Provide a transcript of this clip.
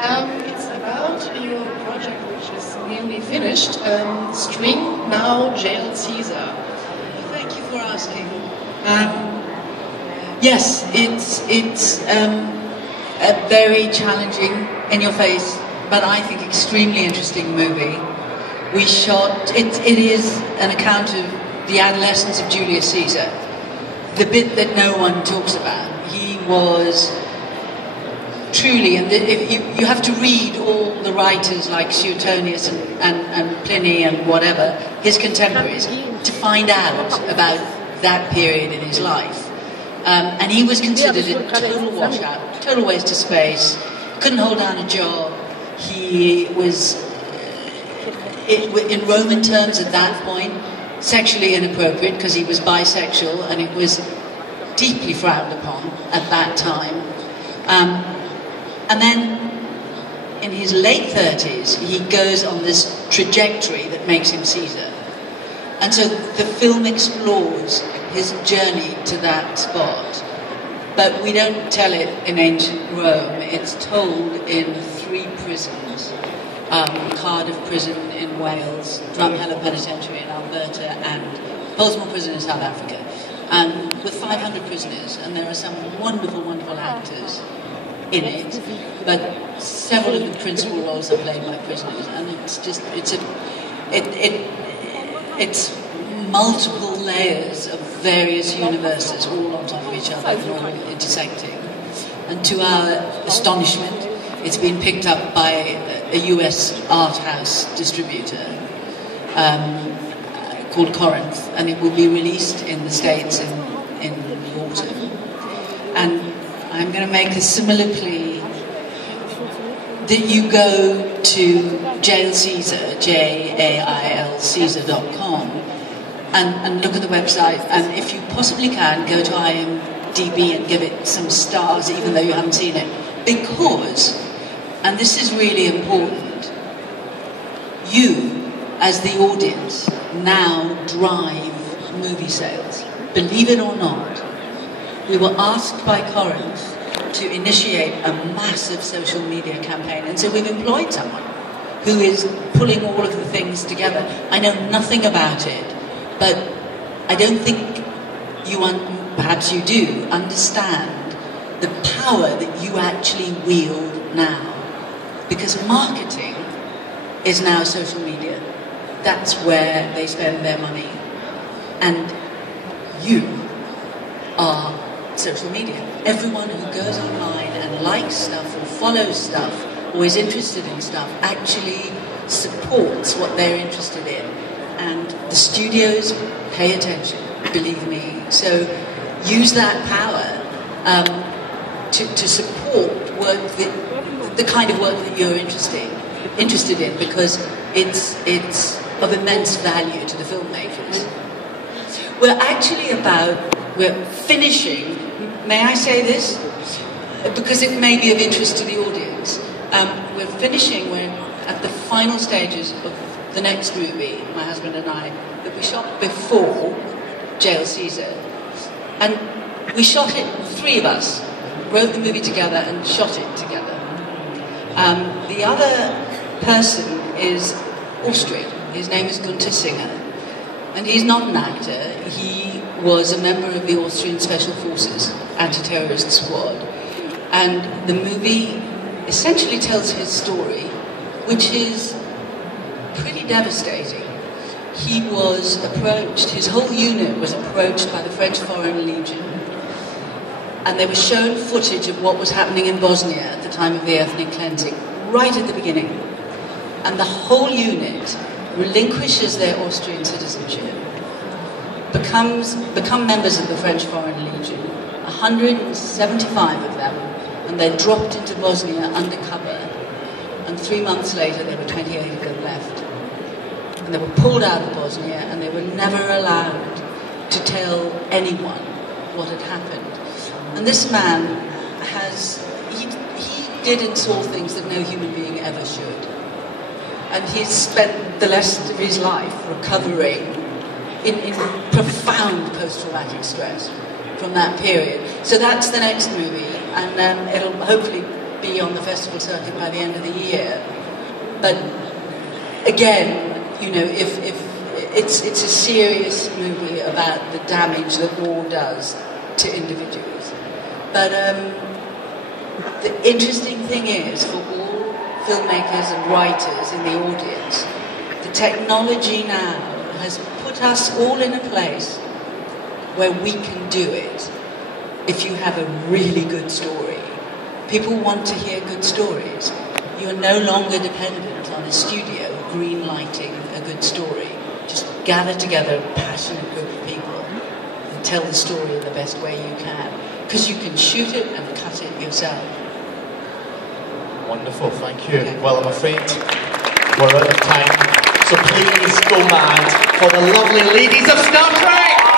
It's about your project, which is nearly finished. String Now, Jail Caesar. Thank you for asking. Yes, it's a very challenging, in-your-face, but I think extremely interesting movie. We shot it. It is an account of the adolescence of Julius Caesar, the bit that no one talks about. He was truly, and if you have to read all the writers like Suetonius and Pliny and whatever, his contemporaries, to find out about that period in his life. And he was considered a total washout, total waste of space, couldn't hold down a job. He was, in Roman terms at that point, sexually inappropriate because he was bisexual, and it was deeply frowned upon at that time. And then in his late 30s, he goes on this trajectory that makes him Caesar. And so the film explores his journey to that spot. But we don't tell it in ancient Rome. It's told in 3 prisons. Cardiff Prison in Wales, Drumheller Penitentiary in Alberta, and Portsmouth Prison in South Africa. And with 500 prisoners, and there are some wonderful, wonderful actors in it, but several of the principal roles are played by prisoners, and it's multiple layers of various universes all on top of each other and all intersecting. And to our astonishment, it's been picked up by a US art house distributor called Corinth, and it will be released in the States in the autumn. And I'm going to make a similar plea that you go to Jail Caesar, Jail Caesar.com, and look at the website, and if you possibly can, go to IMDb and give it some stars, even though you haven't seen it. Because, and this is really important, you, as the audience, now drive movie sales. Believe it or not, we were asked by Corinth to initiate a massive social media campaign, and so we've employed someone who is pulling all of the things together. I know nothing about it, but I don't think you, perhaps you do, understand the power that you actually wield now. Because marketing is now social media. That's where they spend their money. And you are social media. Everyone who goes online and likes stuff or follows stuff or is interested in stuff actually supports what they're interested in. And the studios pay attention, believe me. So use that power to support work the kind of work that you're interested in, because it's of immense value to the filmmakers. We're finishing, may I say this? Because it may be of interest to the audience. We're at the final stages of the next movie, my husband and I, that we shot before Jail Caesar. And we shot it, 3 of us, wrote the movie together and shot it together. The other person is Austrian. His name is Gunther Singer. And he's not an actor. He was a member of the Austrian Special Forces anti-terrorist squad. And the movie essentially tells his story, which is pretty devastating. He was approached, his whole unit was approached by the French Foreign Legion, and they were shown footage of what was happening in Bosnia at the time of the ethnic cleansing, right at the beginning. And the whole unit relinquishes their Austrian citizenship, become members of the French Foreign Legion, 175 of them, and they dropped into Bosnia undercover, and 3 months later there were 28 of them left. And they were pulled out of Bosnia, and they were never allowed to tell anyone what had happened. And this man he did and saw things that no human being ever should. And he's spent the rest of his life recovering in profound post-traumatic stress from that period. So that's the next movie, and it'll hopefully be on the festival circuit by the end of the year. But again, you know, if it's a serious movie about the damage that war does to individuals. But the interesting thing is, for all filmmakers and writers in the audience, the technology now has put us all in a place where we can do it if you have a really good story. People want to hear good stories. You're no longer dependent on a studio green-lighting a good story. Just gather together a passionate group of people and tell the story in the best way you can. Because you can shoot it and cut it yourself. Wonderful, thank you. Okay. Well, I'm afraid we're out of time. So please go mad for the lovely ladies of Star Trek!